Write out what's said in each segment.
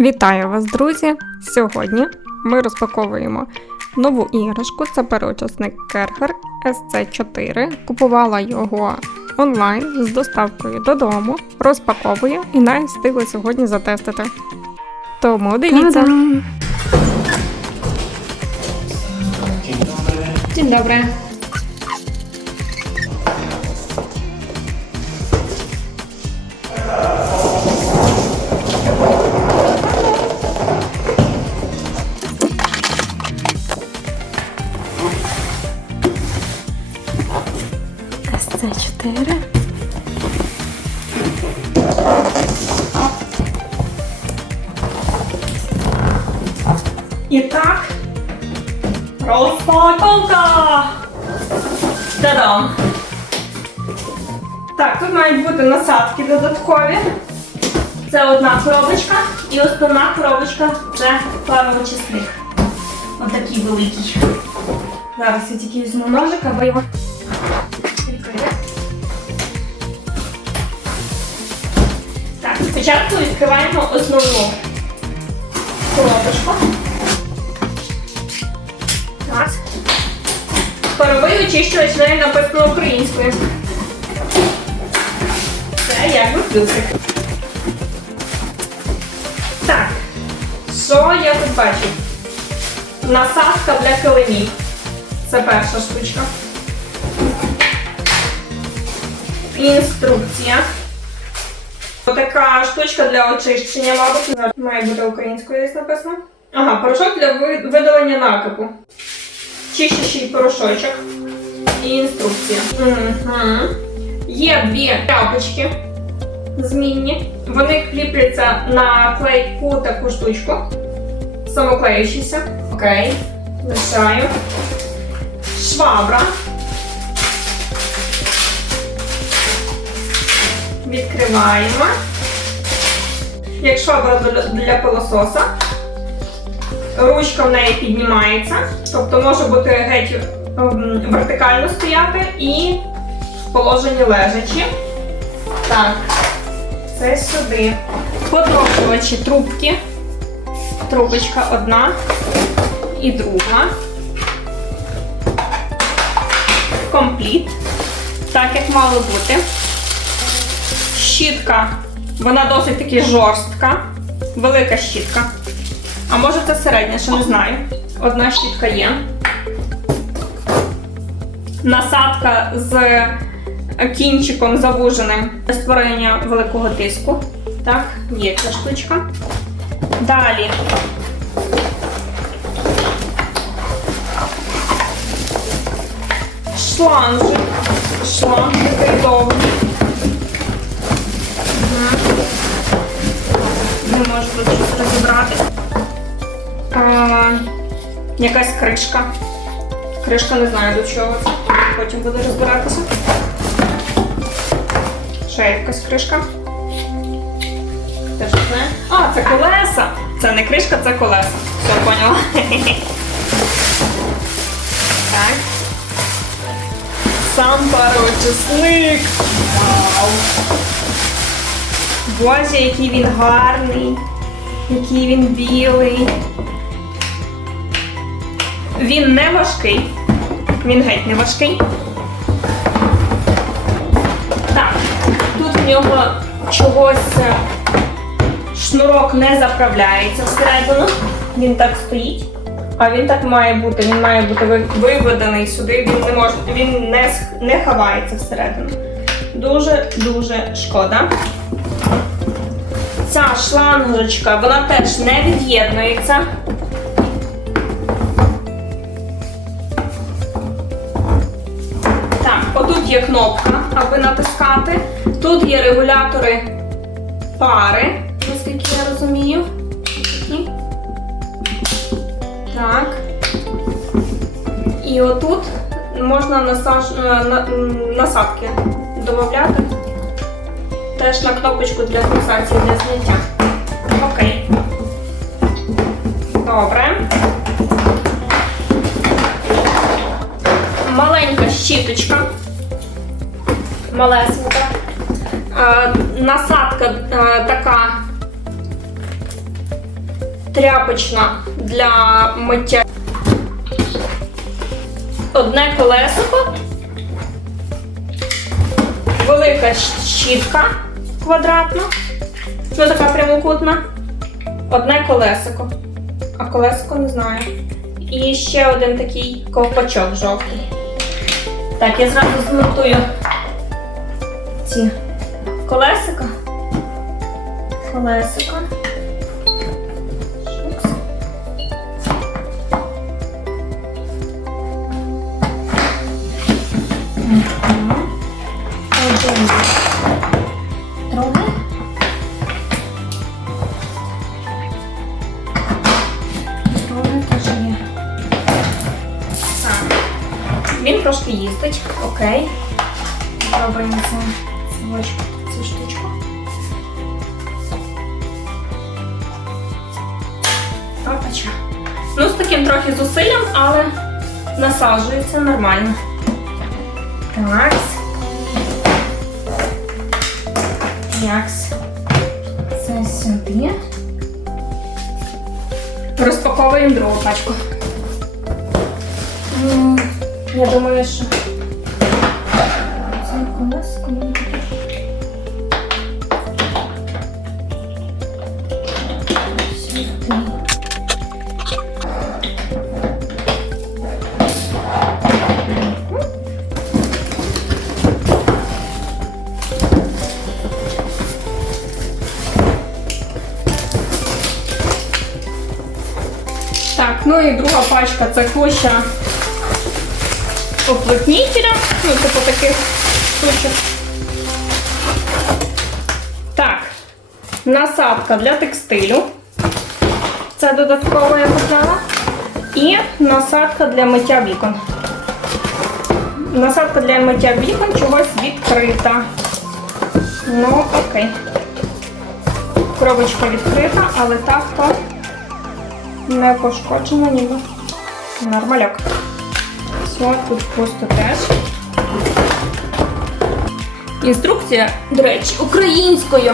Вітаю вас, друзі! Сьогодні ми розпаковуємо нову іграшку. Це переочисник Керхер SC4. Купувала його онлайн з доставкою додому, розпаковую і навіть встигла сьогодні затестити. Тому дивіться. Та-дам! Dzień І так, розпаковка! Та-дам! Так, тут мають бути насадки додаткові. Це одна коробочка і основна коробочка це плавовочисник. Отакий великий. Зараз я тільки візьму ножик, аби його відкрити. Так, спочатку відкриваємо основну коробочку. Паровий очищувач нею написано українською. Це якби плюсик. Так. Що я тут бачу? Насадка для килимів. Це перша штучка. Інструкція. Отака штучка для очищення, мабуть, має бути українською десь написано. Ага, порошок для видалення накипу. Чищащий порошочок. І інструкція. Угу. Є дві тряпочки змінні. Вони кліпляться на клейку таку штучку. Самоклеючіся. Окей. Лишаю. Швабра. Відкриваємо. Як швабра для пилососа. Ручка в неї піднімається, тобто може бути геть ем, вертикально стояти і в положенні лежачі. Так, це сюди. Подовжувачі трубки. Трубочка одна і друга. Компліт. Так, як мало бути. Щітка. Вона досить таки жорстка. Велика щітка. А може це середня, ще не знаю. Одна щітка є. Насадка з кінчиком завуженим для створення великого тиску. Так, є ця штучка. Далі. Шланжик. Шланжик довгий. Не можу тут щось розібрати. Якась кришка. Кришка не знаю до чого. Потім буду розбиратися. Ще якась кришка. Теж не. А, це колеса. Це не кришка, це колеса. Все, поняла. Так. Сам пароочисник. Вау. Боже, який він гарний, який він білий. Він не важкий. Він геть не важкий. Так, тут в нього чогось е, шнурок не заправляється всередину. Він так стоїть. А він так має бути. Він має бути виведений сюди. Він не може, він не, не ховається всередину. Дуже дуже шкода. Ця шлангочка, вона теж не від'єднується. Є кнопка, аби натискати. Тут є регулятори пари, наскільки я розумію. Так. І отут можна насаж... е, насадки додати. Теж на кнопочку для фіксації для зняття. Малесенька. Е, насадка е, така тряпочна для миття. Одне колесико. Велика щітка квадратна. Ну, така прямокутна. Одне колесико. А колесико не знаю. І ще один такий ковпачок жовтий. Так, я зразу змонтую ці колесика. Мгм. Один. Другий. Другий. Так. Він трошки їздить. Окей. Пробуємо цю насаджується нормально. Так. Якс. Це сюди. Розпаковуємо другу пачку. Я думаю, що ну і друга пачка це куща уплотнителя, ну, типу таких штучок. Так, насадка для текстилю. Це додатково я купила. І насадка для миття вікон. Насадка для миття вікон чогось відкрита. Ну, окей. Коробочка відкрита, але так то не пошкоджена ніби. Нормальок. Все, тут просто теж. Інструкція, до речі, українською.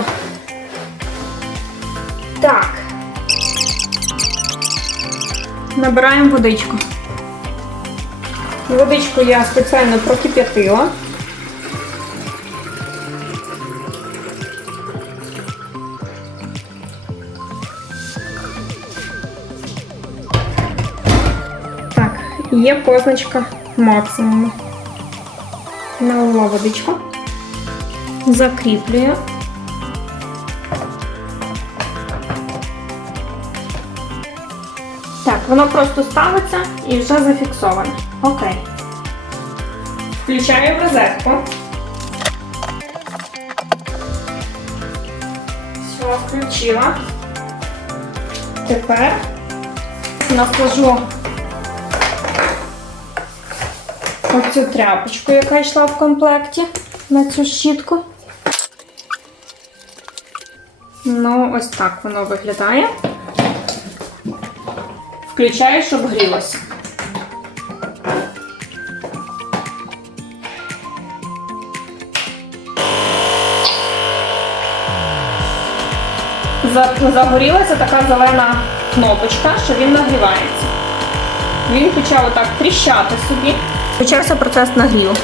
Так. Набираємо водичку. Водичку я спеціально прокип'ятила. Є позначка максимуму. Налила водичку. Закріплюю. Так, воно просто ставиться і вже зафіксоване. Окей. Включаю в розетку. Все, включила. Тепер насажу оцю тряпочку, яка йшла в комплекті на цю щітку. Ну, ось так воно виглядає. Включаю, щоб грілося. Загорілася така зелена кнопочка, що він нагрівається. Він почав отак тріщати собі. Почався процес нагріву.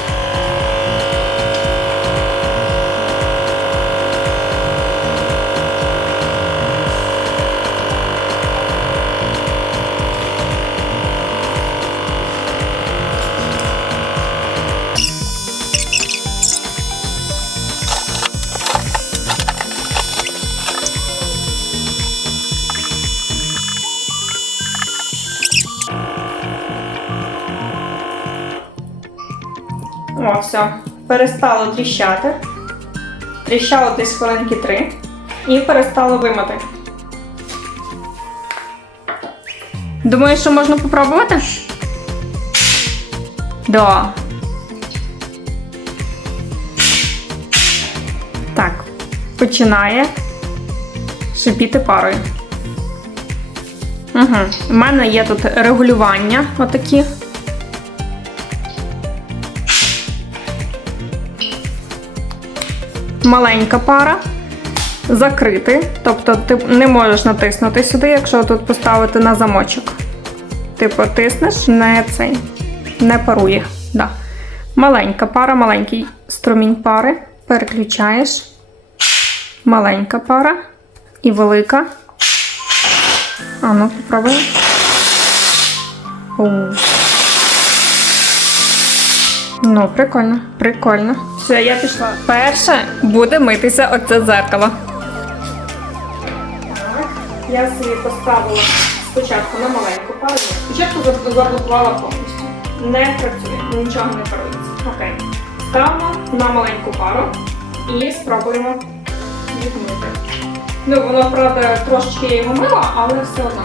Все. Перестало тріщати. Тріщало десь хвилинки три. І перестало вимати. Думаєш, що можна попробувати? Да. Так, починає шипіти парою. Угу. У мене є тут регулювання отакі. Маленька пара. закрити, тобто ти не можеш натиснути сюди, якщо тут поставити на замочок. Типу, тиснеш, не цей, не парує. Да. Маленька пара, маленький струмінь пари. Переключаєш. Маленька пара і велика. А ну, попробуємо. Ну, прикольно, прикольно. Все, я пішла. Перше буде митися оце дзеркало. Так, я собі поставила спочатку на маленьку пару. Спочатку заб- заблокувала повністю. Не працює, нічого не парується. Окей. Ставимо на маленьку пару і спробуємо відмити. Ну, воно, правда, трошечки я його мила, але все одно.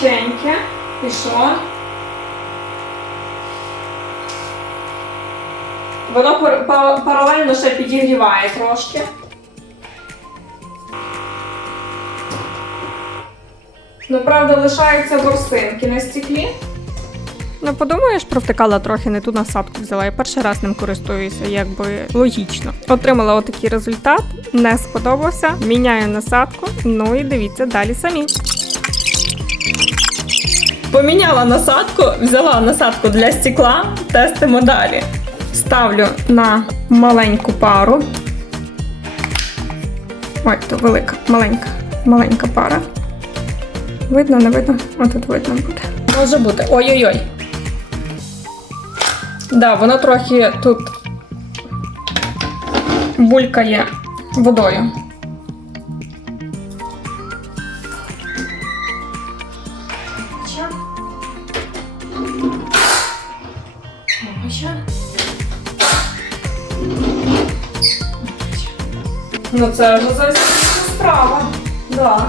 Таке гаряченьке. Пішло. Воно паралельно ще підігріває трошки. Ну, правда, лишаються ворсинки на стеклі. Ну, подумаєш, провтикала трохи не ту насадку взяла. Я перший раз ним користуюся, якби логічно. Отримала отакий результат, не сподобався. Міняю насадку. Ну і дивіться далі самі. Поміняла насадку, взяла насадку для стекла, тестимо далі. Ставлю на маленьку пару. Ой, то велика, маленька, маленька пара. Видно, не видно? Отут видно буде. Може бути. Ой-ой-ой. Да, воно трохи тут Булькає водою. Ну це вже зовсім інша справа. Да.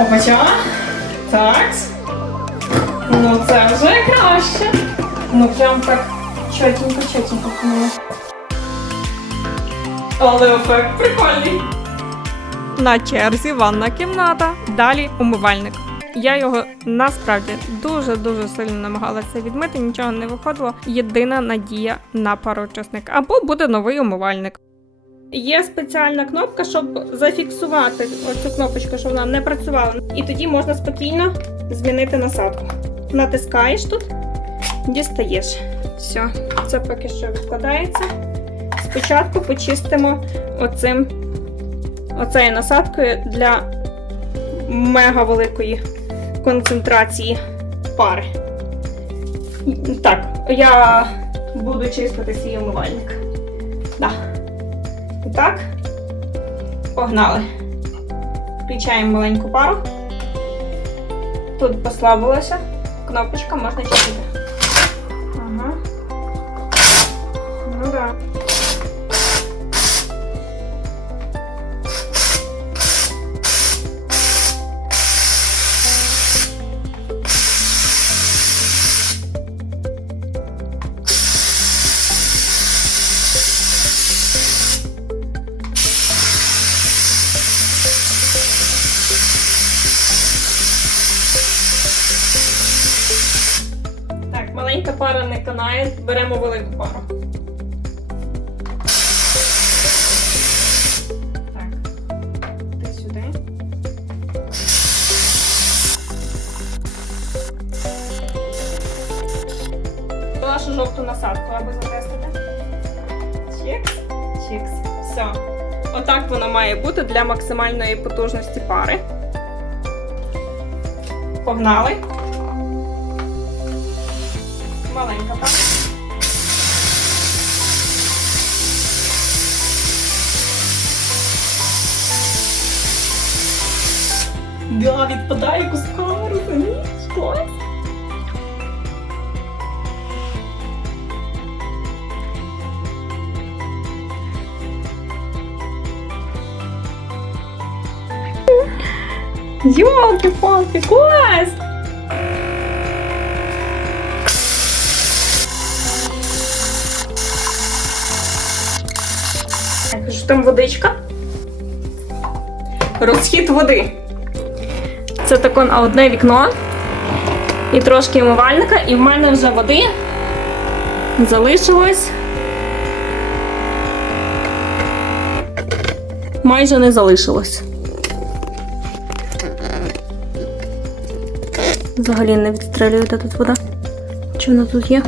Опача. Так. Ну це вже краще. Ну прям так чотенько, чотенько. Але ефект прикольний. На черзі ванна кімната. Далі умивальник. Я його насправді дуже-дуже сильно намагалася відмити, нічого не виходило. Єдина надія на пароочисник. Або буде новий умивальник. Є спеціальна кнопка, щоб зафіксувати оцю кнопочку, щоб вона не працювала. І тоді можна спокійно змінити насадку. Натискаєш тут, дістаєш. Все, це поки що відкладається. Спочатку почистимо оцим, оцею насадкою для мега великої концентрації пари. Так, я буду чистити свій умивальник. Так, погнали. Включаємо маленьку пару. Тут послабилася. Кнопочка можна чистити. Канає, беремо велику пару. Так. Сюди. Нашу жовту насадку аби затестити. Чікс, чікс. Все. Отак воно має бути для максимальної потужності пари. Погнали. Маленька пара. Да, відпадає куска, розумієш? Клас. Йолки-палки, клас! Там водичка? Розхід води. Це тако на одне вікно. І трошки умивальника, і в мене вже води залишилось. Майже не залишилось. Взагалі не відстрелює де тут вода. Чи вона тут є?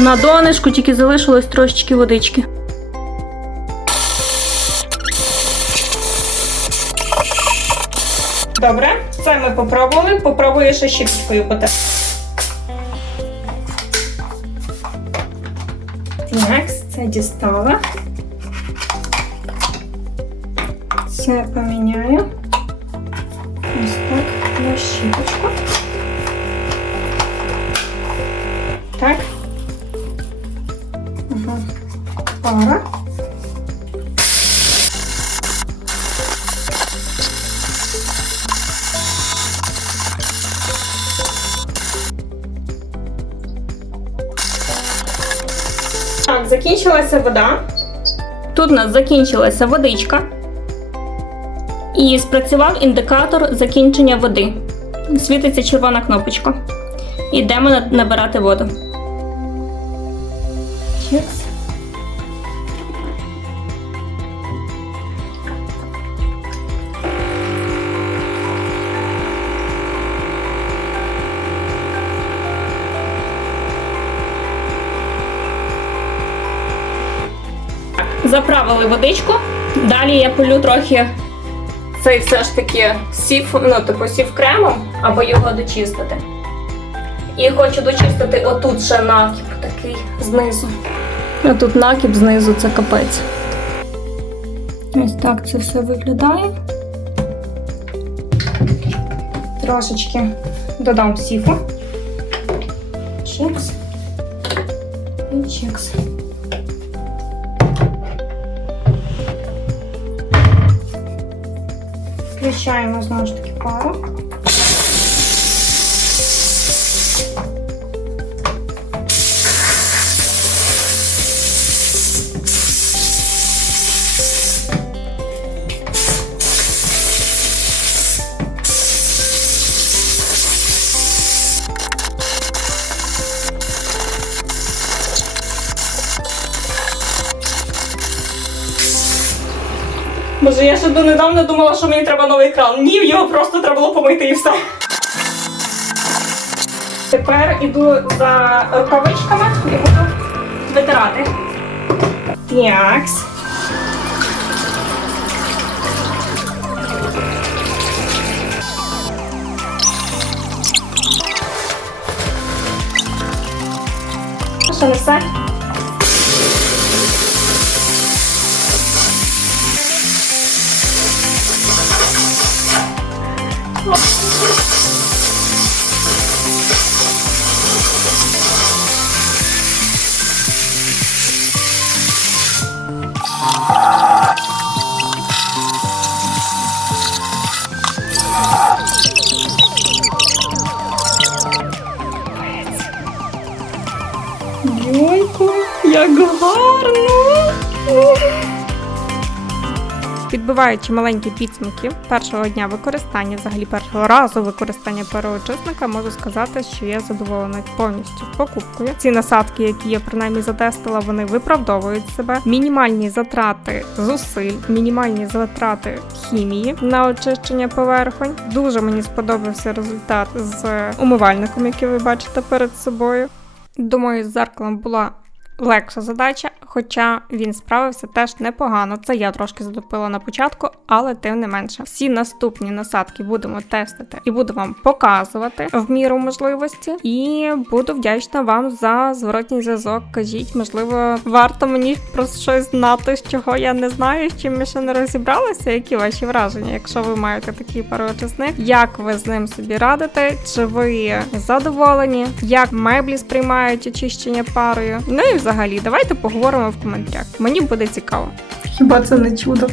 На донышку тільки залишилось трошечки водички. Добре, це ми попробували. Попробую ще щіточкою поте. Так, це дістала. Це Так, закінчилася вода. Тут у нас закінчилася водичка. І спрацював індикатор закінчення води. Світиться червона кнопочка. Йдемо набирати воду. Заправили водичку. Далі я полю трохи цей все ж таки сів, ну, типу сів кремом, аби його дочистити. І хочу дочистити отут ще накіп такий знизу. А тут накіп знизу це капець. Ось так це все виглядає. Трошечки додам сіфу. Чикс. І чикс. Включаємо знову ж таки пару. Боже, я ще донедавна думала, що мені треба новий кран. Ні, його просто треба було помити і все. Тепер іду за рукавичками і буду витирати. Такс. Підбиваючи маленькі підсумки першого дня використання, взагалі першого разу використання переочисника, можу сказати, що я задоволена повністю покупкою. Ці насадки, які я принаймні затестила, вони виправдовують себе. Мінімальні затрати зусиль, мінімальні затрати хімії на очищення поверхонь. Дуже мені сподобався результат з умивальником, який ви бачите перед собою. Думаю, з зеркалом була легша задача, хоча він справився теж непогано. Це я трошки затопила на початку, але тим не менше. Всі наступні насадки будемо тестити і буду вам показувати в міру можливості. І буду вдячна вам за зворотній зв'язок. Кажіть, можливо, варто мені про щось знати, з чого я не знаю, з чим ми ще не розібралися. Які ваші враження, якщо ви маєте такий пароочисник, як ви з ним собі радите? Чи ви задоволені? Як меблі сприймають очищення парою? Ну і взагалі, давайте поговоримо в коментарях. Мені буде цікаво. Хіба це не чудо?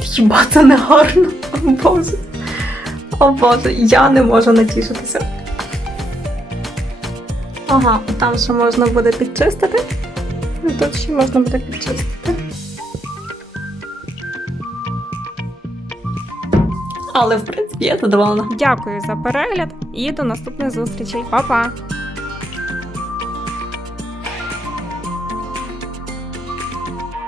Хіба це не гарно? О Боже. О Боже, я не можу натішитися. Ага, там ще можна буде підчистити. І Тут ще можна буде підчистити. Але в принципі я задоволена. Дякую за перегляд і до наступних зустрічей. Па-па!